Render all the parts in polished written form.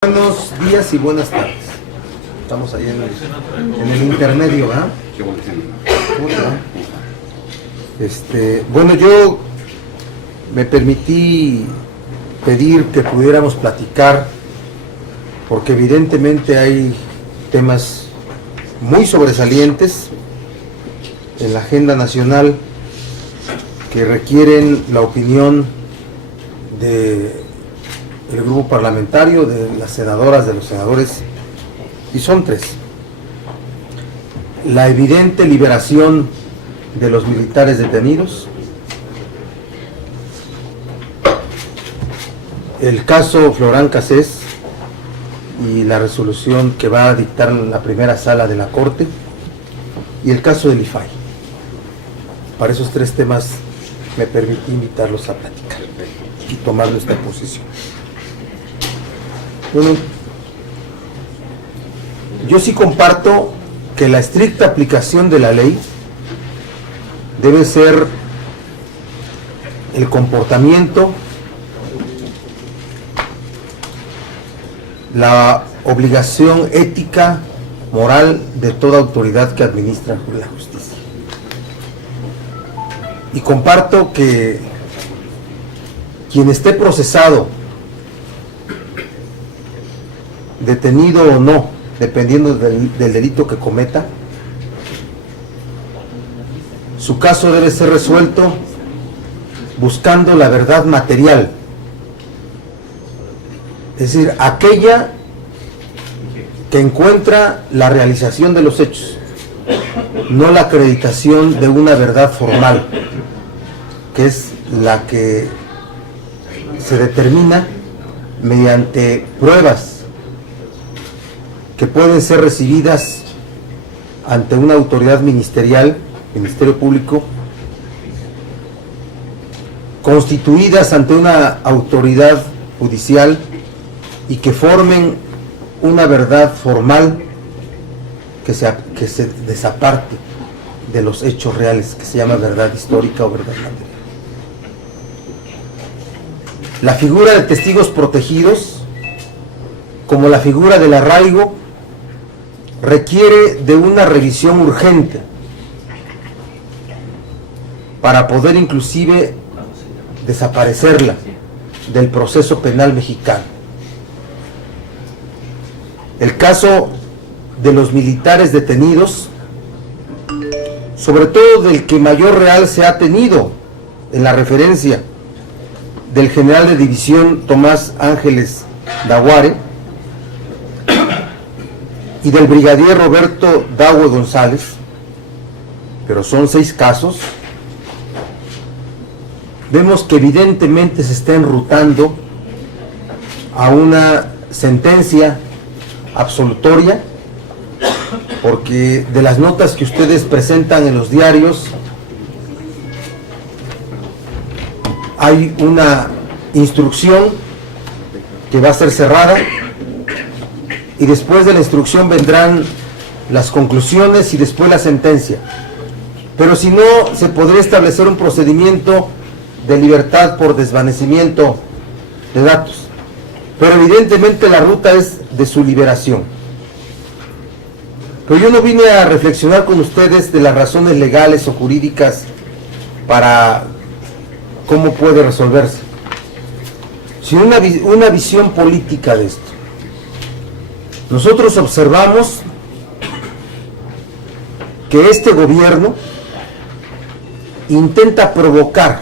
Buenos días y buenas tardes. Estamos ahí en el intermedio, ¿verdad? ¿Cómo te va? Bueno, yo me permití pedir que pudiéramos platicar porque evidentemente hay temas muy sobresalientes en la agenda nacional que requieren la opinión del grupo parlamentario, de las senadoras, de los senadores, y son tres. La evidente liberación de los militares detenidos, el caso Florán Cassés y la resolución que va a dictar la primera sala de la Corte, y el caso del IFAI. Para esos tres temas me permití invitarlos a platicar y tomar nuestra posición. Bueno, yo sí comparto que la estricta aplicación de la ley debe ser el comportamiento, la obligación ética, moral de toda autoridad que administra la justicia. Y comparto que quien esté procesado, detenido o no, dependiendo del delito que cometa, su caso debe ser resuelto buscando la verdad material, es decir, aquella que encuentra la realización de los hechos, no la acreditación de una verdad formal, que es la que se determina mediante pruebas que pueden ser recibidas ante una autoridad ministerial, Ministerio Público, constituidas ante una autoridad judicial y que formen una verdad formal que se desaparte de los hechos reales, que se llama verdad histórica o verdad material. La figura de testigos protegidos, como la figura del arraigo, requiere de una revisión urgente para poder inclusive desaparecerla del proceso penal mexicano. El caso de los militares detenidos, sobre todo del que mayor real se ha tenido en la referencia del general de división Tomás Ángeles Daguare y del brigadier Roberto Daue González, pero son 6 casos, vemos que evidentemente se está enrutando a una sentencia absolutoria, porque de las notas que ustedes presentan en los diarios hay una instrucción que va a ser cerrada y después de la instrucción vendrán las conclusiones y después la sentencia. Pero si no, se podría establecer un procedimiento de libertad por desvanecimiento de datos. Pero evidentemente la ruta es de su liberación. Pero yo no vine a reflexionar con ustedes de las razones legales o jurídicas para cómo puede resolverse, sino una visión política de esto. Nosotros observamos que este gobierno intenta provocar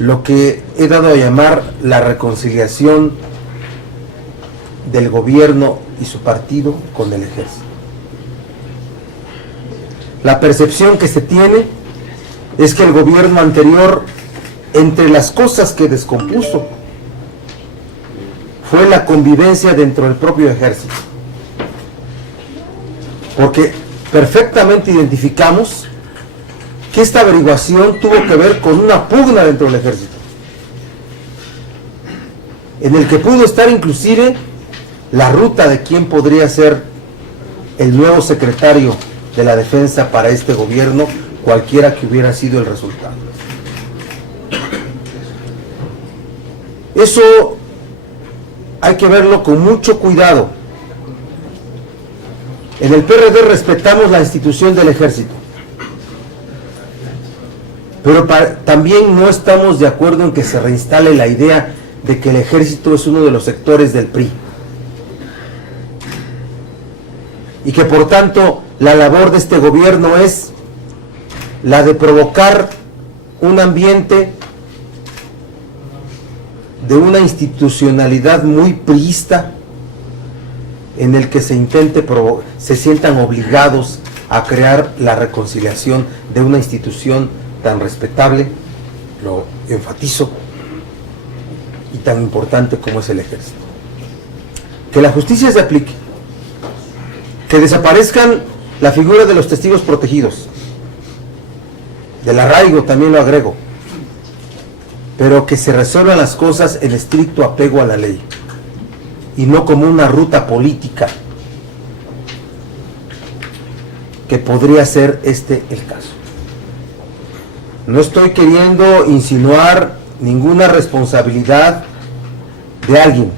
lo que he dado a llamar la reconciliación del gobierno y su partido con el ejército. La percepción que se tiene es que el gobierno anterior, entre las cosas que descompuso, fue la convivencia dentro del propio ejército. Porque perfectamente identificamos que esta averiguación tuvo que ver con una pugna dentro del ejército, en el que pudo estar inclusive la ruta de quién podría ser el nuevo secretario de la defensa para este gobierno, cualquiera que hubiera sido el resultado. Eso hay que verlo con mucho cuidado. En el PRD respetamos la institución del ejército, pero también no estamos de acuerdo en que se reinstale la idea de que el ejército es uno de los sectores del PRI y que por tanto la labor de este gobierno es la de provocar un ambiente de una institucionalidad muy priista en el que se sientan obligados a crear la reconciliación de una institución tan respetable, lo enfatizo, y tan importante como es el ejército. Que la justicia se aplique, que desaparezcan la figura de los testigos protegidos, del arraigo también lo agrego, pero que se resuelvan las cosas en estricto apego a la ley y no como una ruta política, que podría ser este el caso. No estoy queriendo insinuar ninguna responsabilidad de alguien,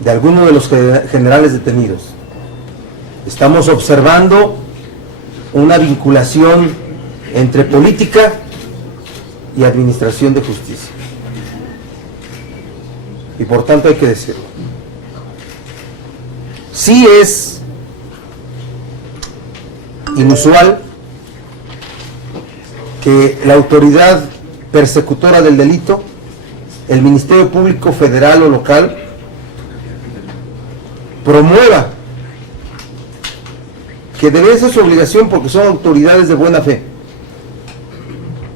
de alguno de los generales detenidos. Estamos observando una vinculación entre política y administración de justicia. Y por tanto hay que decirlo. Sí es inusual que la autoridad persecutora del delito, el Ministerio Público Federal o local, promueva, que debe ser su obligación porque son autoridades de buena fe,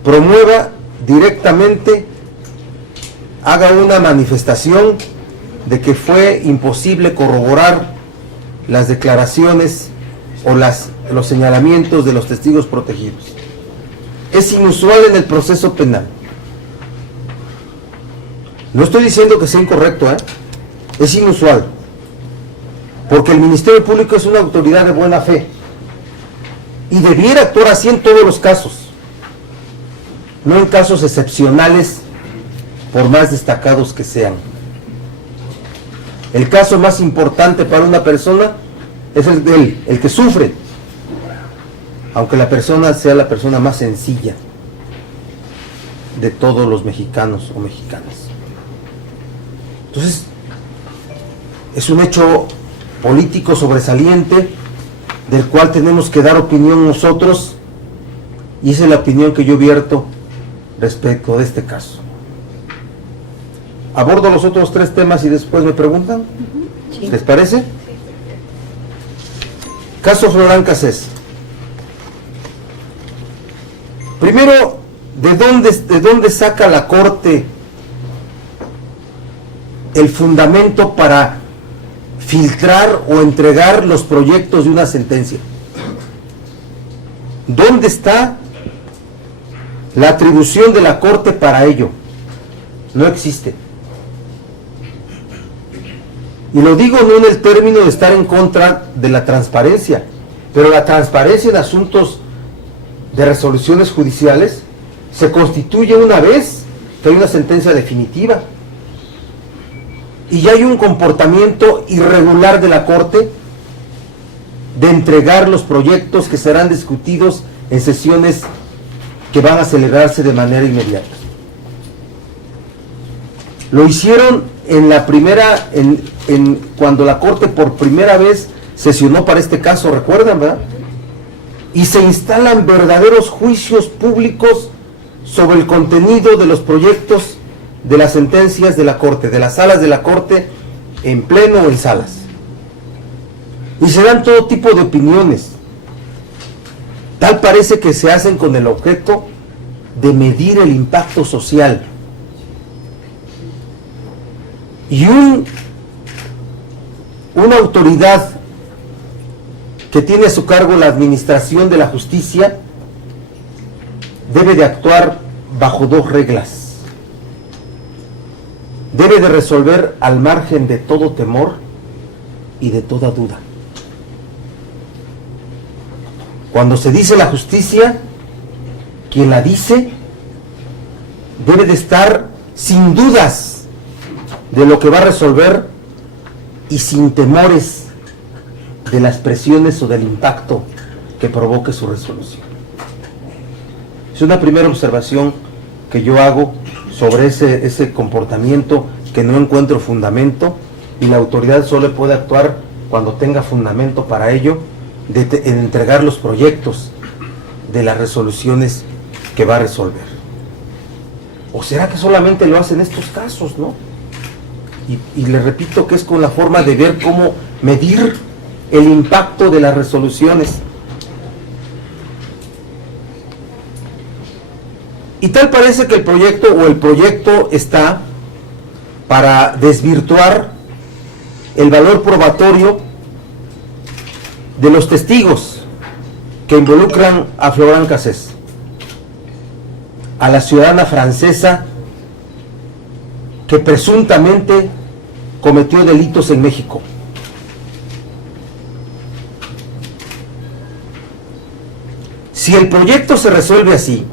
promueva directamente, haga una manifestación de que fue imposible corroborar las declaraciones o los señalamientos de los testigos protegidos. Es inusual en el proceso penal. No estoy diciendo que sea incorrecto, es inusual, porque el Ministerio Público es una autoridad de buena fe y debiera actuar así en todos los casos, no en casos excepcionales, por más destacados que sean. El caso más importante para una persona es el que sufre, aunque la persona sea la persona más sencilla de todos los mexicanos o mexicanas. Entonces, es un hecho político sobresaliente del cual tenemos que dar opinión nosotros, y esa es la opinión que yo vierto respecto de este caso. Abordo los otros 3 temas y después me preguntan. Sí. ¿Les parece? Caso Florán Cassés. Primero, ¿de dónde saca la Corte el fundamento para filtrar o entregar los proyectos de una sentencia? ¿Dónde está la atribución de la Corte para ello? No existe. Y lo digo no en el término de estar en contra de la transparencia, pero la transparencia en asuntos de resoluciones judiciales se constituye una vez que hay una sentencia definitiva y ya hay un comportamiento irregular de la Corte de entregar los proyectos que serán discutidos en sesiones que van a celebrarse de manera inmediata. Lo hicieron en la primera, cuando la Corte por primera vez sesionó para este caso, ¿recuerdan, verdad? Y se instalan verdaderos juicios públicos sobre el contenido de los proyectos de las sentencias de la Corte, de las salas de la Corte, en pleno o en salas. Y se dan todo tipo de opiniones. Tal parece que se hacen con el objeto de medir el impacto social. Y una autoridad que tiene a su cargo la administración de la justicia debe de actuar bajo 2 reglas. Debe de resolver al margen de todo temor y de toda duda. Cuando se dice la justicia, quien la dice debe de estar sin dudas de lo que va a resolver y sin temores de las presiones o del impacto que provoque su resolución. Es una primera observación que yo hago sobre ese comportamiento que no encuentro fundamento, y la autoridad solo puede actuar cuando tenga fundamento para ello, en entregar los proyectos de las resoluciones que va a resolver. ¿O será que solamente lo hace en estos casos, no? Y le repito que es con la forma de ver cómo medir el impacto de las resoluciones. Y tal parece que el proyecto está para desvirtuar el valor probatorio de los testigos que involucran a Florent Cassés, a la ciudadana francesa que presuntamente cometió delitos en México. Si el proyecto se resuelve así,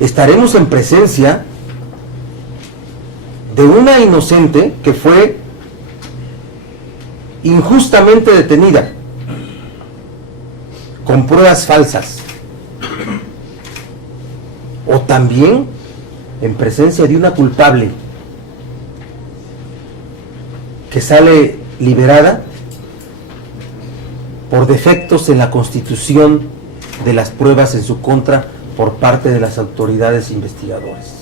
estaremos en presencia de una inocente que fue injustamente detenida con pruebas falsas, o también en presencia de una culpable que sale liberada por defectos en la constitución de las pruebas en su contra por parte de las autoridades investigadoras,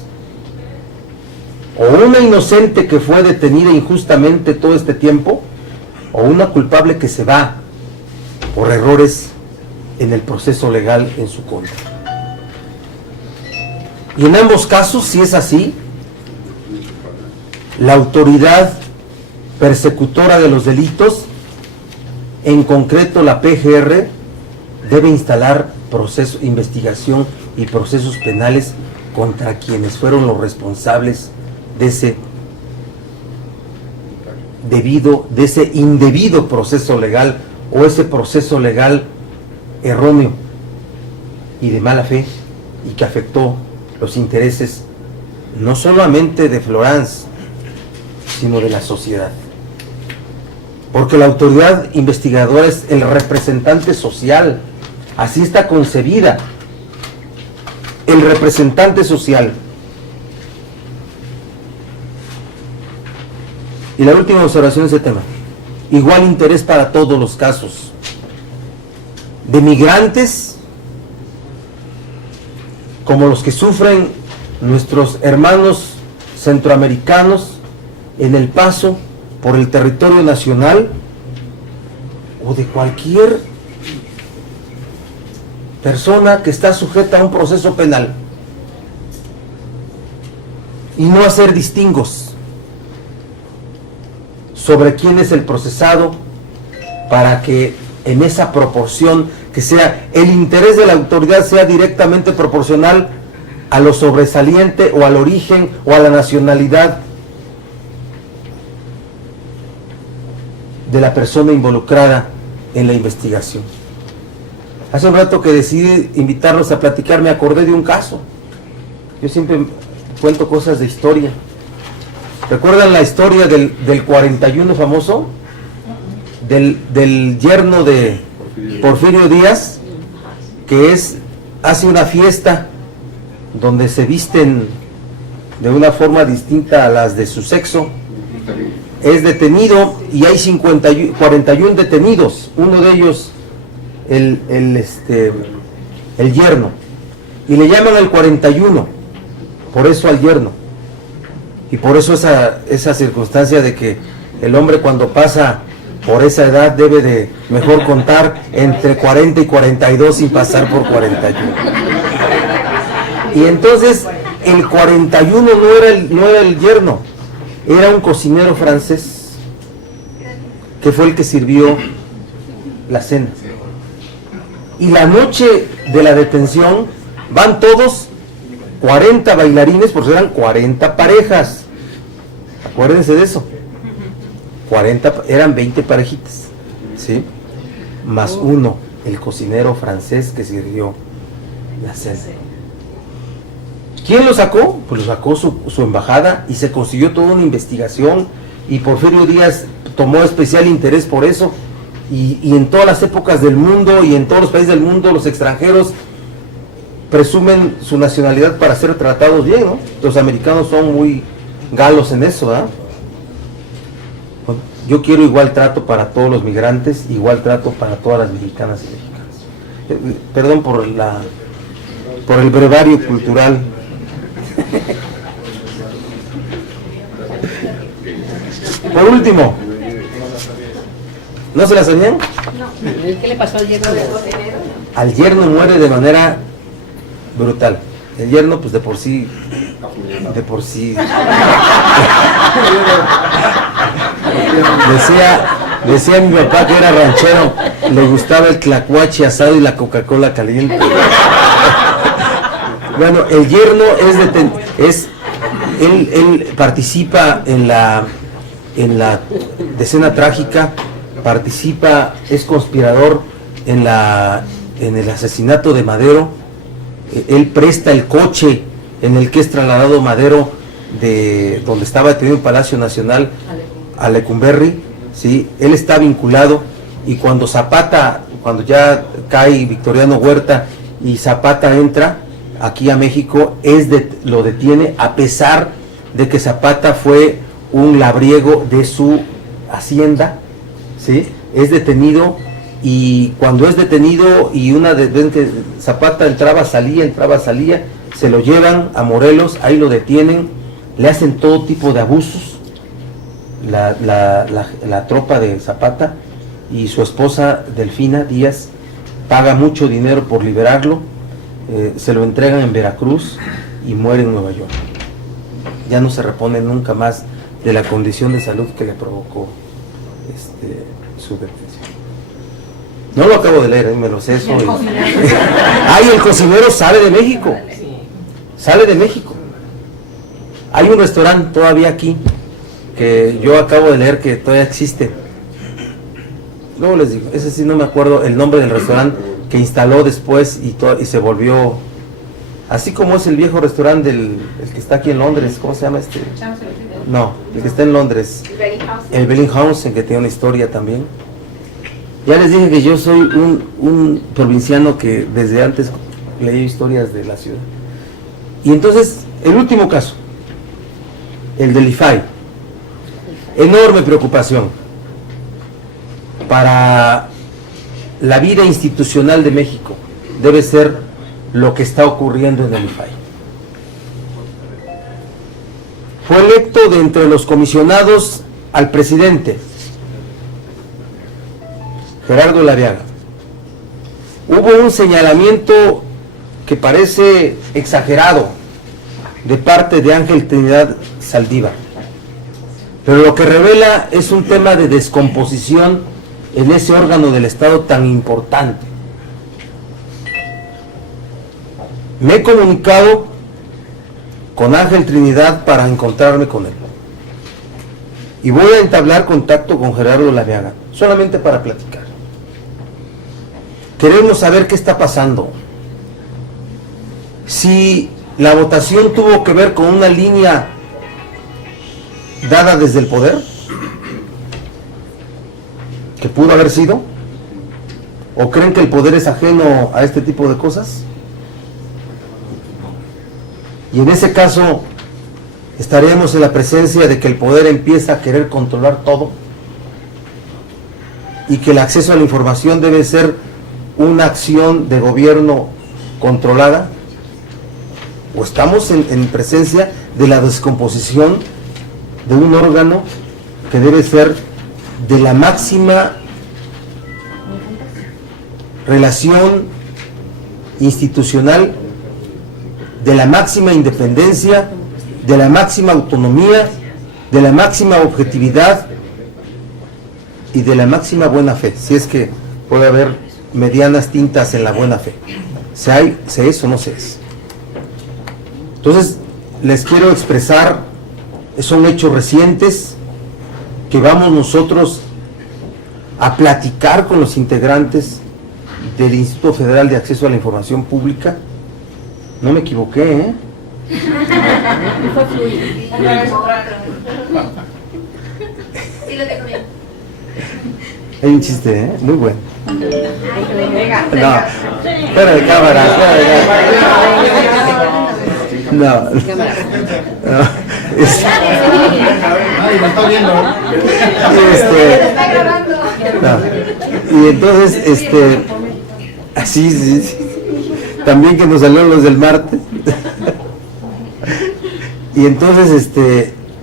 o una inocente que fue detenida injustamente todo este tiempo, o una culpable que se va por errores en el proceso legal en su contra. Y en ambos casos, si es así, la autoridad persecutora de los delitos, en concreto la PGR, debe instalar investigación y procesos penales contra quienes fueron los responsables de ese indebido proceso legal, o ese proceso legal erróneo y de mala fe, y que afectó los intereses no solamente de Florence, sino de la sociedad. Porque la autoridad investigadora es el representante social, así está concebida, el representante social. Y la última observación de ese tema: igual interés para todos los casos de migrantes, como los que sufren nuestros hermanos centroamericanos en el paso por el territorio nacional, o de cualquier persona que está sujeta a un proceso penal, y no hacer distingos sobre quién es el procesado, para que en esa proporción, que sea el interés de la autoridad sea directamente proporcional a lo sobresaliente o al origen o a la nacionalidad de la persona involucrada en la investigación. Hace un rato que decidí invitarlos a platicar, me acordé de un caso. Yo siempre cuento cosas de historia. ¿Recuerdan la historia del 41 famoso? Del yerno de Porfirio Díaz, que hace una fiesta donde se visten de una forma distinta a las de su sexo. Es detenido y hay 41 detenidos, uno de ellos el yerno, y le llaman el 41, por eso al yerno, y por eso esa circunstancia de que el hombre, cuando pasa por esa edad, debe de mejor contar entre 40 y 42 sin pasar por 41. Y entonces el 41 no era el yerno, era un cocinero francés que fue el que sirvió la cena. Y la noche de la detención van todos 40 bailarines, porque eran 40 parejas. Acuérdense de eso. 40, eran 20 parejitas, ¿sí? Más uno, el cocinero francés que sirvió la cena. ¿Quién lo sacó? Pues lo sacó su embajada y se consiguió toda una investigación y Porfirio Díaz tomó especial interés por eso y en todas las épocas del mundo y en todos los países del mundo los extranjeros presumen su nacionalidad para ser tratados bien, ¿no? Los americanos son muy galos en eso, ¿verdad? Bueno, yo quiero igual trato para todos los migrantes, igual trato para todas las mexicanas y mexicanos. Perdón por el brevario cultural. Por último, ¿no se la soñan? No. ¿Qué le pasó al yerno? Al yerno muere de manera brutal. El yerno, pues de por sí decía mi papá que era ranchero, le gustaba el tlacuache asado y la Coca-Cola caliente. Bueno, el yerno él participa en la decena trágica, es conspirador en el asesinato de Madero. Él presta el coche en el que es trasladado Madero de donde estaba detenido en Palacio Nacional a Lecumberri, ¿sí? Él está vinculado y cuando ya cae Victoriano Huerta y Zapata entra aquí a México, lo detiene a pesar de que Zapata fue un labriego de su hacienda, ¿sí? Es detenido y cuando es detenido y ven que Zapata entraba, salía, se lo llevan a Morelos, ahí lo detienen, le hacen todo tipo de abusos, la tropa de Zapata y su esposa Delfina Díaz paga mucho dinero por liberarlo, se lo entregan en Veracruz y muere en Nueva York. Ya no se repone nunca más de la condición de salud que le provocó su detención. No lo acabo de leer, me lo sé eso. Ay, el cocinero sale de México. Hay un restaurante todavía aquí que yo acabo de leer que todavía existe. Luego les digo, ese sí no me acuerdo el nombre del restaurante que instaló después y se volvió así como es el viejo restaurante el que está aquí en Londres. ¿Cómo se llama este? No, el que está en Londres, el Bellinghausen, que tiene una historia también. Ya les dije que yo soy un provinciano que desde antes leí historias de la ciudad. Y entonces, el último caso, el del IFAI, enorme preocupación para la vida institucional de México, debe ser lo que está ocurriendo en el IFAI. Fue electo de entre los comisionados al presidente Gerardo Laviaga. Hubo un señalamiento que parece exagerado de parte de Ángel Trinidad Saldívar, pero lo que revela es un tema de descomposición en ese órgano del Estado tan importante. Me he comunicado con Ángel Trinidad para encontrarme con él y voy a entablar contacto con Gerardo Laviaga solamente para platicar. Queremos saber qué está pasando. Si la votación tuvo que ver con una línea dada desde el poder, que pudo haber sido, o creen que el poder es ajeno a este tipo de cosas, y en ese caso estaremos en la presencia de que el poder empieza a querer controlar todo y que el acceso a la información debe ser una acción de gobierno controlada, o estamos en presencia de la descomposición de un órgano que debe ser de la máxima relación institucional, de la máxima independencia, de la máxima autonomía, de la máxima objetividad y de la máxima buena fe, si es que puede haber medianas tintas en la buena fe. ¿Se es o no se es? Entonces, les quiero expresar, son hechos recientes que vamos nosotros a platicar con los integrantes del Instituto Federal de Acceso a la Información Pública. No me equivoqué, Fue fluido. Sí, lo tengo bien. Hay un chiste, ¿eh? Muy bueno. Venga, No, fuera de cámara, fuera de cámara. No, no, Nadie me está viendo. está grabando. no. Y entonces, así, sí, sí. También que nos salieron los del martes. Y entonces,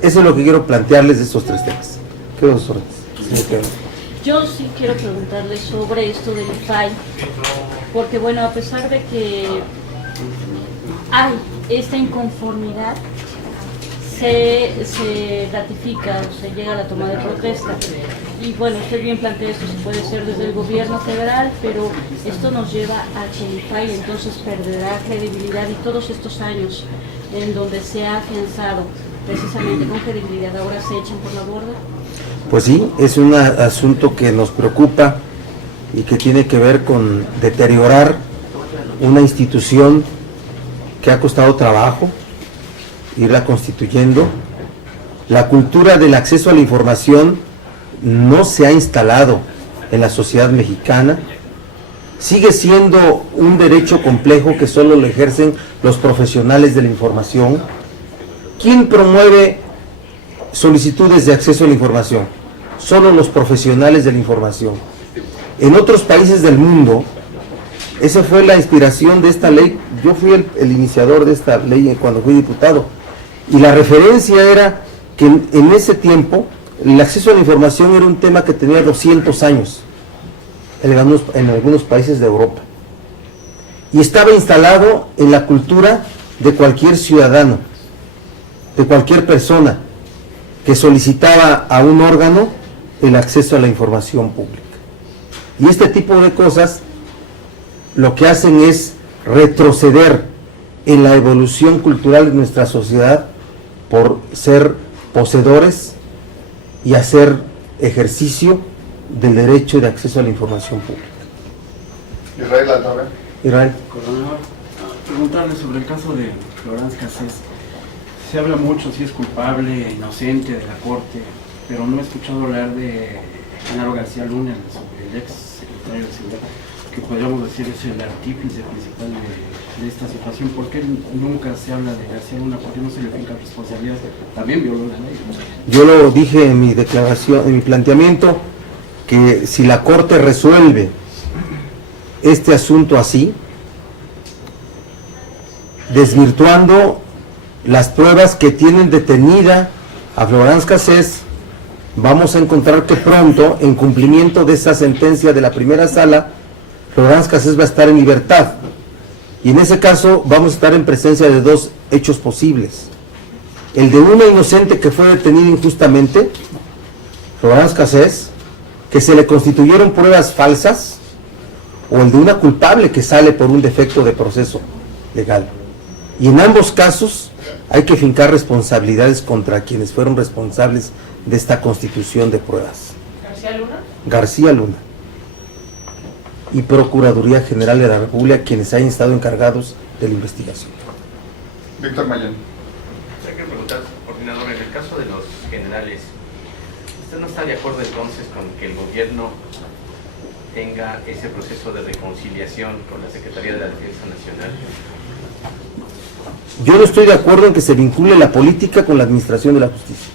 eso es lo que quiero plantearles de estos tres temas. ¿Qué dos horas? Yo sí quiero preguntarle sobre esto del IFAI, porque bueno, a pesar de que hay esta inconformidad, se ratifica o se llega a la toma de protesta. Y bueno, usted bien plantea esto, se puede ser desde el gobierno federal, pero esto nos lleva a que el IFAI entonces perderá credibilidad, y todos estos años en donde se ha afianzado precisamente con credibilidad, ahora se echan por la borda. Pues sí, es un asunto que nos preocupa y que tiene que ver con deteriorar una institución que ha costado trabajo irla constituyendo. La cultura del acceso a la información no se ha instalado en la sociedad mexicana, sigue siendo un derecho complejo que solo lo ejercen los profesionales de la información. ¿Quién promueve solicitudes de acceso a la información? Solo los profesionales de la información. En otros países del mundo, esa fue la inspiración de esta ley. Yo fui el iniciador de esta ley cuando fui diputado, y la referencia era que en ese tiempo el acceso a la información era un tema que tenía 200 años en algunos países de Europa, y estaba instalado en la cultura de cualquier ciudadano, de cualquier persona que solicitaba a un órgano el acceso a la información pública. Y este tipo de cosas lo que hacen es retroceder en la evolución cultural de nuestra sociedad por ser poseedores y hacer ejercicio del derecho de acceso a la información pública. Israel Altaver. Israel. Coronel, preguntarle sobre el caso de Florence Cassés. Se habla mucho si es culpable, inocente de la corte, pero no he escuchado hablar de Genaro García Luna, el ex secretario de Seguridad, que podríamos decir es el artífice principal de esta situación. ¿Por qué nunca se habla de García Luna? ¿Por qué no se le finca responsabilidad? También violó la ley, ¿no? Yo lo dije en mi declaración, en mi planteamiento, que si la Corte resuelve este asunto así, desvirtuando las pruebas que tienen detenida a Florence Cassés, vamos a encontrar que pronto, en cumplimiento de esa sentencia de la primera sala, Florence Cassés va a estar en libertad. Y en ese caso vamos a estar en presencia de dos hechos posibles: el de una inocente que fue detenida injustamente, Florence Cassés, que se le constituyeron pruebas falsas, o el de una culpable que sale por un defecto de proceso legal. Y en ambos casos hay que fincar responsabilidades contra quienes fueron responsables de esta constitución de pruebas. ¿García Luna? García Luna y Procuraduría General de la República, quienes hayan estado encargados de la investigación. Víctor Mayán. Hay que preguntar, coordinador, en el caso de los generales, ¿usted no está de acuerdo entonces con que el gobierno tenga ese proceso de reconciliación con la Secretaría de la Defensa Nacional? Yo no estoy de acuerdo en que se vincule la política con la administración de la justicia.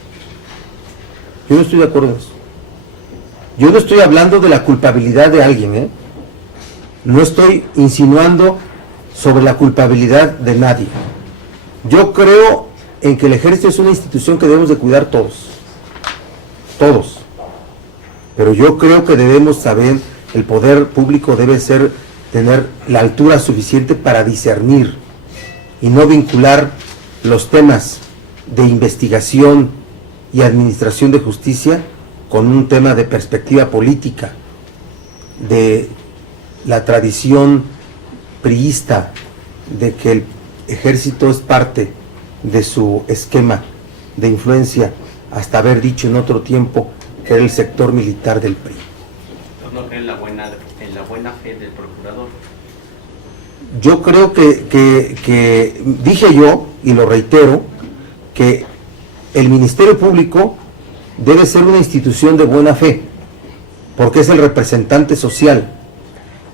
Yo no estoy de acuerdo en eso. Yo no estoy hablando de la culpabilidad de alguien, ¿eh? No estoy insinuando sobre la culpabilidad de nadie. Yo creo en que el ejército es una institución que debemos de cuidar todos. Todos. Pero yo creo que debemos saber, el poder público debe tener la altura suficiente para discernir y no vincular los temas de investigación y administración de justicia con un tema de perspectiva política, de la tradición priista de que el ejército es parte de su esquema de influencia, hasta haber dicho en otro tiempo que era el sector militar del PRI. ¿No cree en la buena fe del procurador? Yo creo que dije yo, y lo reitero, que el Ministerio Público debe ser una institución de buena fe, porque es el representante social,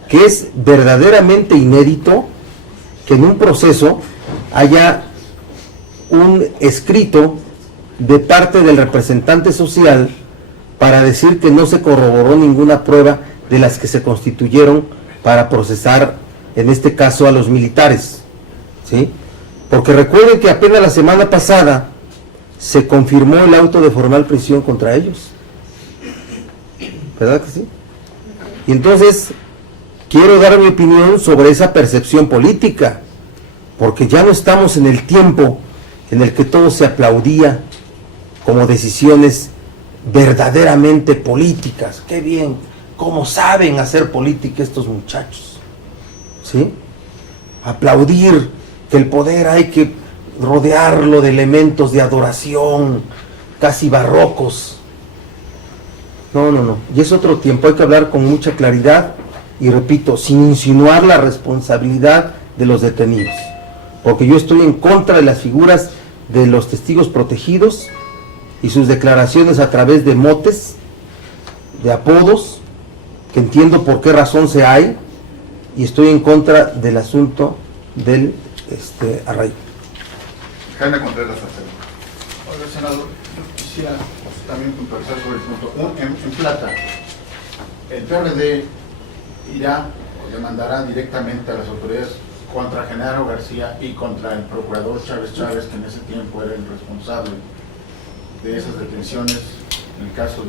que es verdaderamente inédito que en un proceso haya un escrito de parte del representante social para decir que no se corroboró ninguna prueba de las que se constituyeron para procesar, en este caso, a los militares, ¿sí? Porque recuerden que apenas la semana pasada se confirmó el auto de formal prisión contra ellos, ¿verdad que sí? Y entonces quiero dar mi opinión sobre esa percepción política, porque ya no estamos en el tiempo en el que todo se aplaudía como decisiones verdaderamente políticas. ¡Qué bien! ¿Cómo saben hacer política estos muchachos? ¿Sí? Aplaudir que el poder hay que rodearlo de elementos de adoración, casi barrocos. No. Y es otro tiempo, hay que hablar con mucha claridad y repito, sin insinuar la responsabilidad de los detenidos. Porque yo estoy en contra de las figuras de los testigos protegidos y sus declaraciones a través de motes, de apodos, que entiendo por qué razón se hay, y estoy en contra del asunto del arraigo. Jaime Contreras Arcelo. Oiga, senador, yo quisiera también puntualizar sobre el punto. En plata, el PRD irá o demandará directamente a las autoridades contra Genaro García y contra el procurador Chávez, que en ese tiempo era el responsable de esas detenciones. En el caso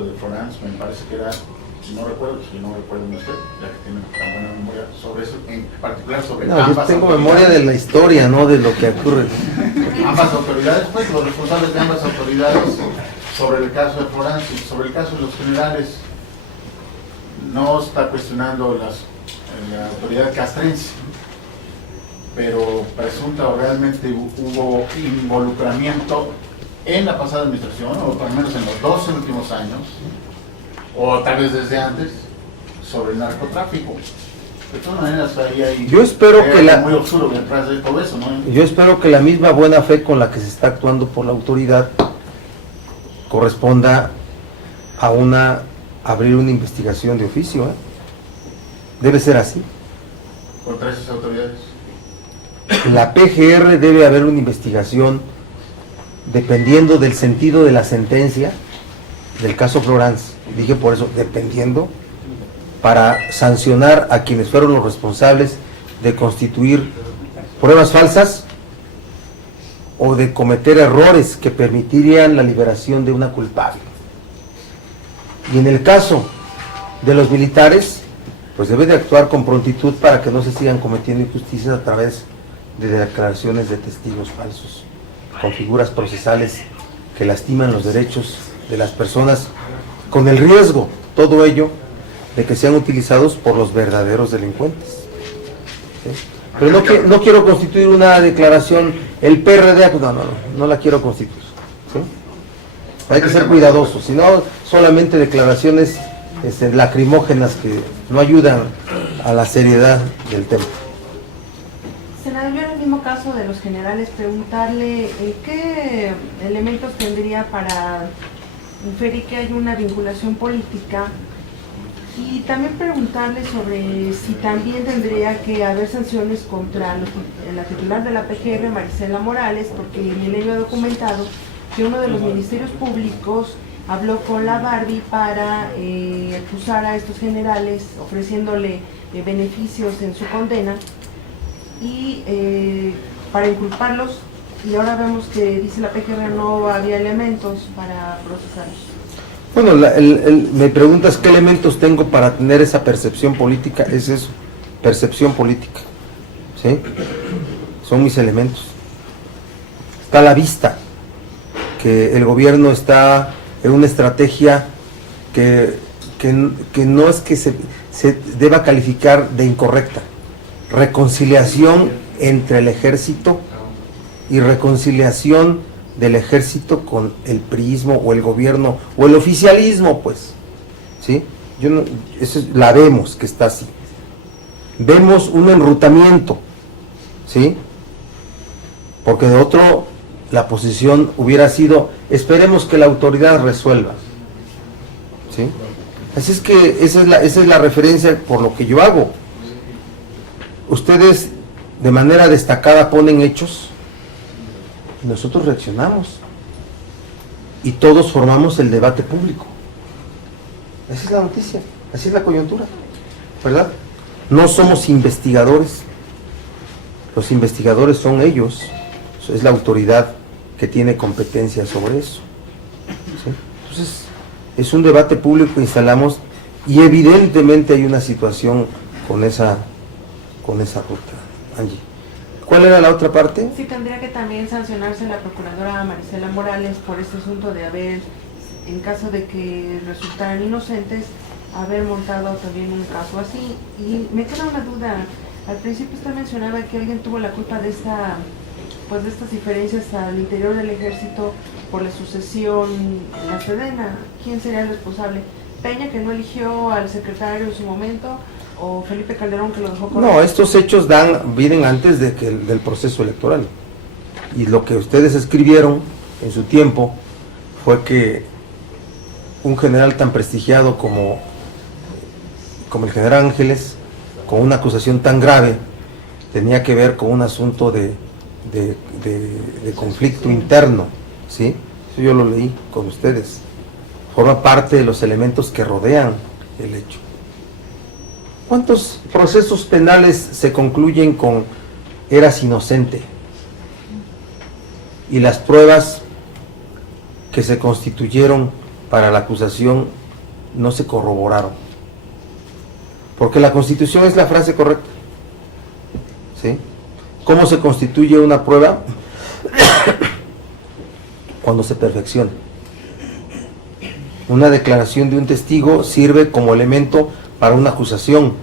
de Florence, me parece que era, si no recuerdo usted, ya que tiene tan buena memoria sobre eso, en particular sobre No, ambas yo tengo autoridades. memoria de la historia, no de lo que ocurre. Ambas autoridades, pues los responsables de ambas autoridades sobre el caso de Florence y sobre el caso de los generales. No está cuestionando la autoridad castrense, pero presunta o realmente hubo involucramiento en la pasada administración, o por lo menos en los 12 últimos años, o tal vez desde antes, sobre el narcotráfico. De todas maneras, ahí Yo espero que muy oscuro detrás de todo eso, ¿no? Yo espero que la misma buena fe con la que se está actuando por la autoridad corresponda a abrir una investigación de oficio, ¿eh? Debe ser así. Contra esas autoridades. La PGR debe haber una investigación dependiendo del sentido de la sentencia del caso Florence. Dije por eso, dependiendo, para sancionar a quienes fueron los responsables de constituir pruebas falsas o de cometer errores que permitirían la liberación de una culpable. Y en el caso de los militares, pues debe de actuar con prontitud para que no se sigan cometiendo injusticias a través de declaraciones de testigos falsos, con figuras procesales que lastiman los derechos de las personas, con el riesgo, todo ello, de que sean utilizados por los verdaderos delincuentes. ¿Sí? Pero no quiero constituir una declaración, el PRD, no la quiero constituir. ¿Sí? Hay que ser cuidadosos, si no solamente declaraciones lacrimógenas que no ayudan a la seriedad del tema. Senador, yo en el mismo caso de los generales, preguntarle qué elementos tendría para inferir que hay una vinculación política, y también preguntarle sobre si también tendría que haber sanciones contra la titular de la PGR, Marisela Morales, porque Milenio ha documentado que uno de los ministerios públicos habló con la Barbie para acusar a estos generales, ofreciéndole beneficios en su condena y para inculparlos, y ahora vemos que dice la PGR no había elementos para procesarlos. Bueno, me preguntas qué elementos tengo para tener esa percepción política. Es eso, percepción política, ¿sí? Son mis elementos. Está a la vista que el gobierno está en una estrategia que no es que se deba calificar de incorrecta. Reconciliación entre el ejército y reconciliación del ejército con el priismo o el gobierno o el oficialismo, pues, ¿sí? La vemos que está así. Vemos un enrutamiento, ¿sí? porque de otro la posición hubiera sido esperemos que la autoridad resuelva, ¿sí? Así es que esa es la referencia por lo que yo hago. Ustedes de manera destacada ponen hechos y nosotros reaccionamos y todos formamos el debate público. Esa es la noticia, así es la coyuntura, ¿verdad? No somos investigadores, los investigadores son ellos, es la autoridad que tiene competencia sobre eso, ¿sí? Entonces es un debate público que instalamos y evidentemente hay una situación con esa ruta. Angie, ¿cuál era la otra parte? Sí, tendría que también sancionarse la procuradora Marisela Morales por este asunto de haber, en caso de que resultaran inocentes, haber montado también un caso así. Y me queda una duda, al principio usted mencionaba que alguien tuvo la culpa de estas diferencias al interior del ejército por la sucesión en la Sedena. ¿Quién sería el responsable? ¿Peña, que no eligió al secretario en su momento, o Felipe Calderón, que lo dejó correr? No, estos hechos vienen antes del proceso electoral. Y lo que ustedes escribieron en su tiempo fue que un general tan prestigiado como el general Ángeles, con una acusación tan grave, tenía que ver con un asunto de conflicto interno, ¿sí? Eso yo lo leí con ustedes. Forma parte de los elementos que rodean el hecho. ¿Cuántos procesos penales se concluyen con eras inocente? Y las pruebas que se constituyeron para la acusación no se corroboraron. Porque la Constitución es la frase correcta, ¿sí? ¿Cómo se constituye una prueba? Cuando se perfecciona. Una declaración de un testigo sirve como elemento para una acusación,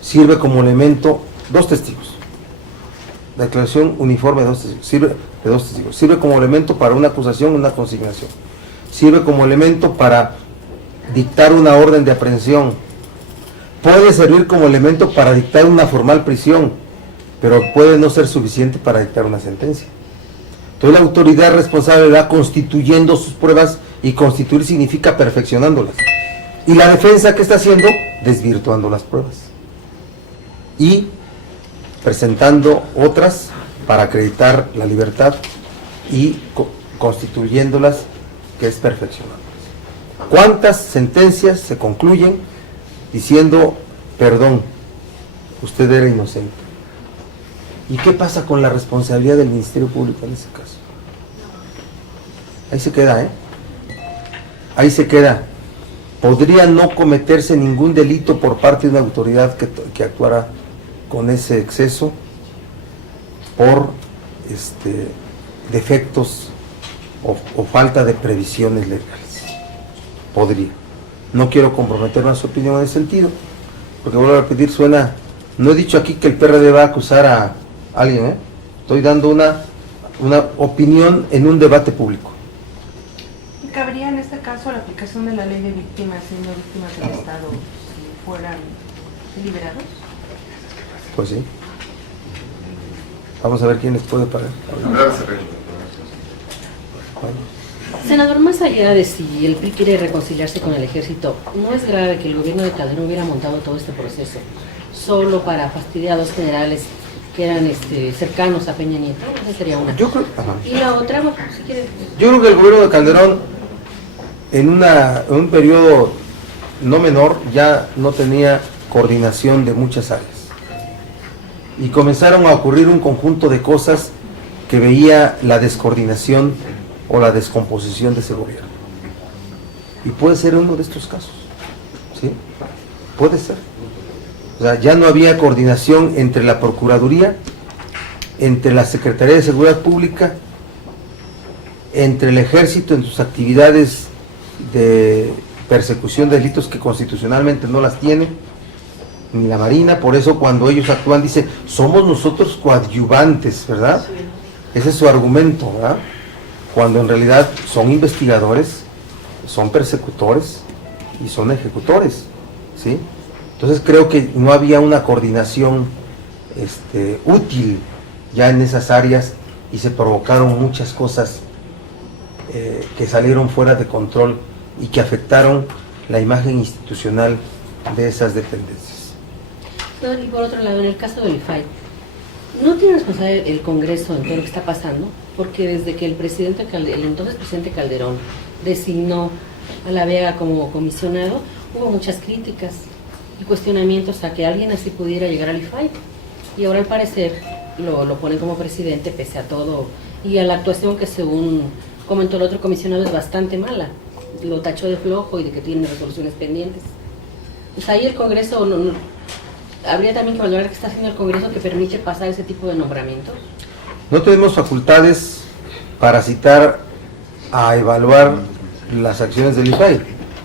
sirve como elemento, dos testigos, declaración uniforme de dos testigos, sirve como elemento para una acusación, una consignación, sirve como elemento para dictar una orden de aprehensión, puede servir como elemento para dictar una formal prisión, pero puede no ser suficiente para dictar una sentencia. Entonces la autoridad responsable va constituyendo sus pruebas, y constituir significa perfeccionándolas. Y la defensa, ¿qué está haciendo? Desvirtuando las pruebas y presentando otras para acreditar la libertad y constituyéndolas, que es perfeccionándolas. ¿Cuántas sentencias se concluyen diciendo, perdón, usted era inocente? ¿Y qué pasa con la responsabilidad del Ministerio Público en ese caso? Ahí se queda, ahí se queda. Podría no cometerse ningún delito por parte de una autoridad que actuara con ese exceso por defectos o falta de previsiones legales. Podría. No quiero comprometer más su opinión en ese sentido, porque vuelvo a repetir, no he dicho aquí que el PRD va a acusar a alguien, estoy dando una opinión en un debate público. ¿Cabría en este caso la aplicación de la ley de víctimas siendo víctimas del Estado si fueran liberados? Pues sí. Vamos a ver quién les puede pagar. Senador, más allá de si el PRI quiere reconciliarse con el ejército, ¿no es grave que el gobierno de Calderón hubiera montado todo este proceso solo para fastidiar a los generales que eran cercanos a Peña Nieto? Esa sería una. Yo creo, y la otra, bueno, si quiere. Yo creo que el gobierno de Calderón en un periodo no menor ya no tenía coordinación de muchas áreas y comenzaron a ocurrir un conjunto de cosas que veía la descoordinación o la descomposición de ese gobierno, y puede ser uno de estos casos, ¿sí? Puede ser. O sea, ya no había coordinación entre la Procuraduría, entre la Secretaría de Seguridad Pública, entre el Ejército en sus actividades de persecución de delitos que constitucionalmente no las tiene, ni la Marina. Por eso cuando ellos actúan dice, somos nosotros coadyuvantes, ¿verdad? Ese es su argumento, ¿verdad? Cuando en realidad son investigadores, son persecutores y son ejecutores, ¿sí? Entonces creo que no había una coordinación útil ya en esas áreas y se provocaron muchas cosas que salieron fuera de control y que afectaron la imagen institucional de esas dependencias. Y por otro lado, en el caso del IFAI, ¿no tiene responsabilidad el Congreso en todo lo que está pasando? Porque desde que el entonces presidente Calderón designó a La Vega como comisionado, hubo muchas críticas y cuestionamientos a que alguien así pudiera llegar al IFAI. Y ahora al parecer lo ponen como presidente pese a todo y a la actuación que, según comentó el otro comisionado, es bastante mala. Lo tachó de flojo y de que tiene resoluciones pendientes. Pues ahí el Congreso, habría también que valorar qué está haciendo el Congreso que permite pasar ese tipo de nombramientos. No tenemos facultades para citar a evaluar las acciones del IFAI.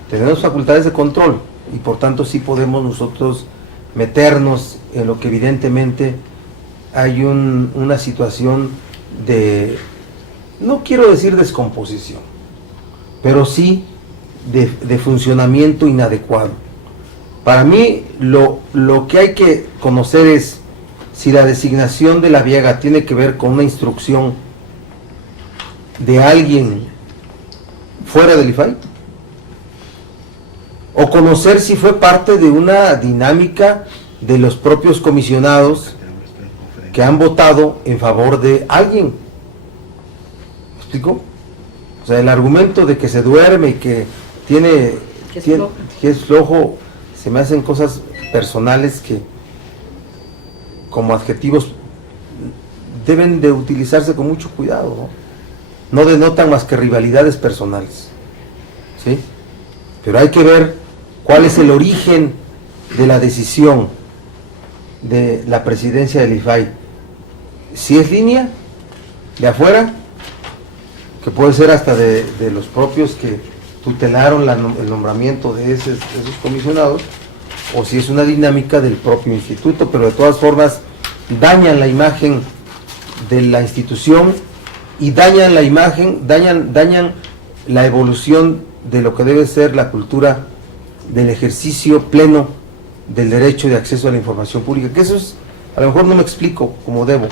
Tenemos facultades de control y por tanto sí podemos nosotros meternos en lo que evidentemente hay una situación de, no quiero decir descomposición, pero sí de funcionamiento inadecuado. Para mí lo que hay que conocer es si la designación de La Viega tiene que ver con una instrucción de alguien fuera del IFAI, o conocer si fue parte de una dinámica de los propios comisionados que han votado en favor de alguien. ¿Me explico? O sea, el argumento de que se duerme y que que es flojo, se me hacen cosas personales que como adjetivos deben de utilizarse con mucho cuidado, ¿no? No denotan más que rivalidades personales, ¿sí? Pero hay que ver cuál es el origen de la decisión de la presidencia del IFAI. Si es línea de afuera, que puede ser hasta de los propios que tutelaron el nombramiento de esos comisionados, o si es una dinámica del propio instituto, pero de todas formas dañan la imagen de la institución y dañan la imagen, dañan la evolución de lo que debe ser la cultura del ejercicio pleno del derecho de acceso a la información pública, que eso es, a lo mejor no me explico como debo,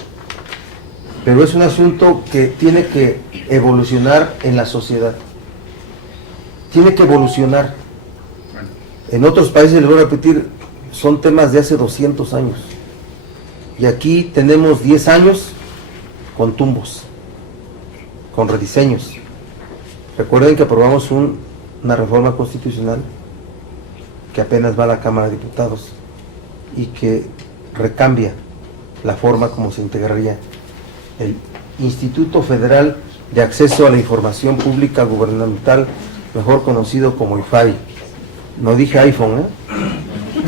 pero es un asunto que tiene que evolucionar en la sociedad, tiene que evolucionar. En otros países, les voy a repetir, son temas de hace 200 años, y aquí tenemos 10 años con tumbos, con rediseños. Recuerden que aprobamos una reforma constitucional que apenas va a la Cámara de Diputados y que recambia la forma como se integraría el Instituto Federal de Acceso a la Información Pública Gubernamental, mejor conocido como IFAI. No dije iPhone,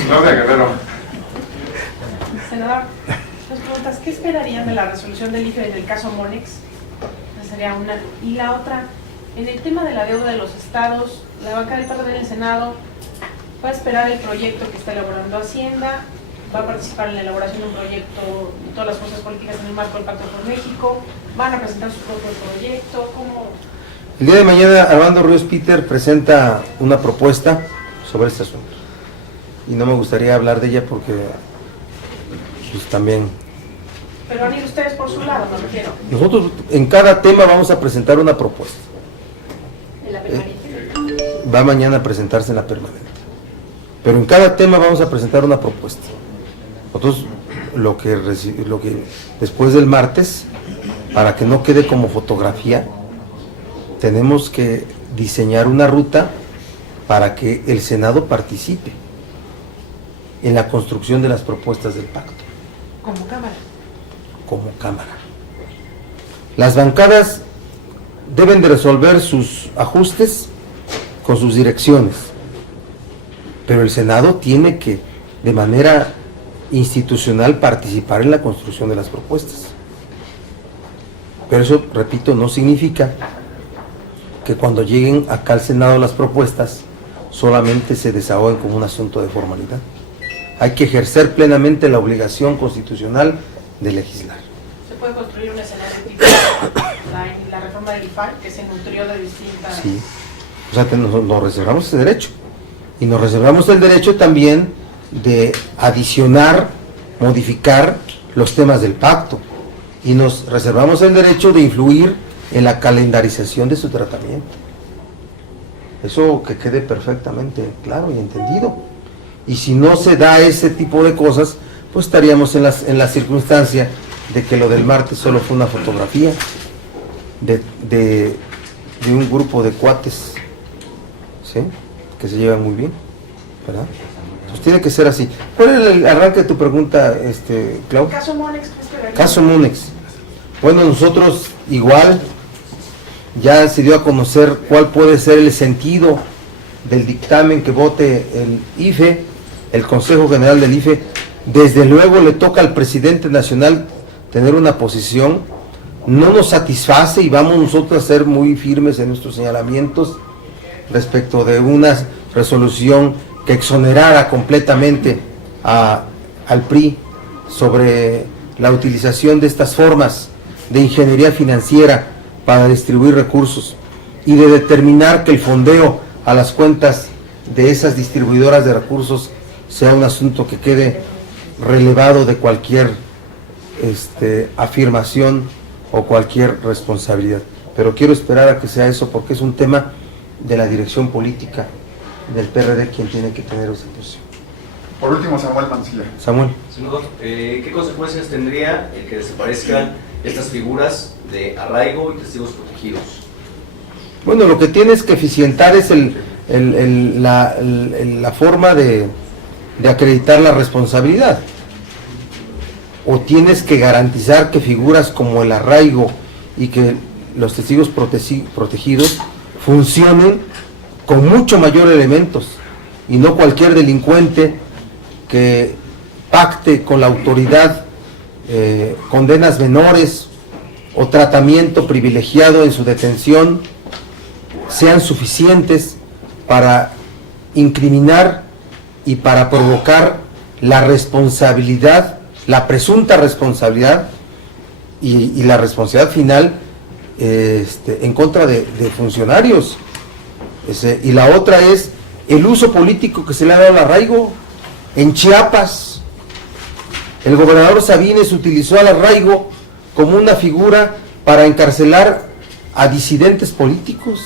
Claudia Guerrero. Senador, dos preguntas. ¿Qué esperarían de la resolución del IFE en el caso Monex? Esa sería una. Y la otra, en el tema de la deuda de los estados, la bancada del PRD del Senado va a esperar el proyecto que está elaborando Hacienda, va a participar en la elaboración de un proyecto de todas las fuerzas políticas en el marco del Pacto por México, van a presentar su propio proyecto, ¿cómo? El día de mañana Armando Ríos Peter presenta una propuesta sobre este asunto y no me gustaría hablar de ella porque pues también... Pero han ido ustedes por su lado, me refiero. Nosotros en cada tema vamos a presentar una propuesta. ¿En la permanente? Va mañana a presentarse en la permanente. Pero en cada tema vamos a presentar una propuesta. Nosotros lo que después del martes, para que no quede como fotografía, tenemos que diseñar una ruta para que el Senado participe en la construcción de las propuestas del pacto. Como Cámara. Como Cámara. Las bancadas deben de resolver sus ajustes con sus direcciones, pero el Senado tiene que, de manera institucional, participar en la construcción de las propuestas. Pero eso, repito, no significa que cuando lleguen acá al Senado las propuestas solamente se desahoguen como un asunto de formalidad. Hay que ejercer plenamente la obligación constitucional de legislar. ¿Se puede construir un escenario tipo la reforma del IFAI, que se nutrió de distintas... Sí, o sea, nos reservamos ese derecho. Y nos reservamos el derecho también de adicionar, modificar los temas del pacto. y nos reservamos el derecho de influir en la calendarización de su tratamiento. Eso que quede perfectamente claro y entendido. Y si no se da ese tipo de cosas, pues estaríamos en la circunstancia de que lo del martes solo fue una fotografía de un grupo de cuates, ¿sí?, que se llevan muy bien, ¿verdad? Pues tiene que ser así. ¿Cuál es el arranque de tu pregunta, Clau? Caso Monex, ¿qué esperaría? Caso Monex. Bueno, nosotros igual ya se dio a conocer cuál puede ser el sentido del dictamen que vote el IFE, el Consejo General del IFE. Desde luego le toca al presidente nacional tener una posición. No nos satisface y vamos nosotros a ser muy firmes en nuestros señalamientos respecto de una resolución que exonerara completamente al PRI sobre la utilización de estas formas de ingeniería financiera para distribuir recursos y de determinar que el fondeo a las cuentas de esas distribuidoras de recursos sea un asunto que quede relevado de cualquier afirmación o cualquier responsabilidad. Pero quiero esperar a que sea eso porque es un tema de la dirección política del PRD quien tiene que tener esa posición. Por último, Samuel Mancilla. Samuel. Senador, ¿qué consecuencias tendría el que desaparezcan estas figuras de arraigo y testigos protegidos? Bueno, lo que tienes que eficientar es la forma de acreditar la responsabilidad. O tienes que garantizar que figuras como el arraigo y que los testigos protegidos funcionen con mucho mayor elementos y no cualquier delincuente que pacte con la autoridad condenas menores o tratamiento privilegiado en su detención sean suficientes para incriminar y para provocar la responsabilidad, la presunta responsabilidad y la responsabilidad final en contra de funcionarios. Y la otra es el uso político que se le ha dado al arraigo. En Chiapas, el gobernador Sabines utilizó al arraigo como una figura para encarcelar a disidentes políticos.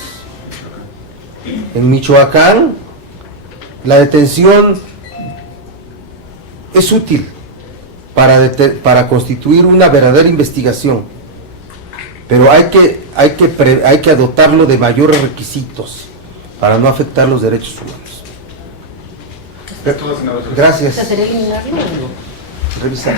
En Michoacán, la detención es útil para constituir una verdadera investigación, pero hay que dotarlo de mayores requisitos para no afectar los derechos humanos. Gracias. ¿Sería eliminarlo o no? Revisar.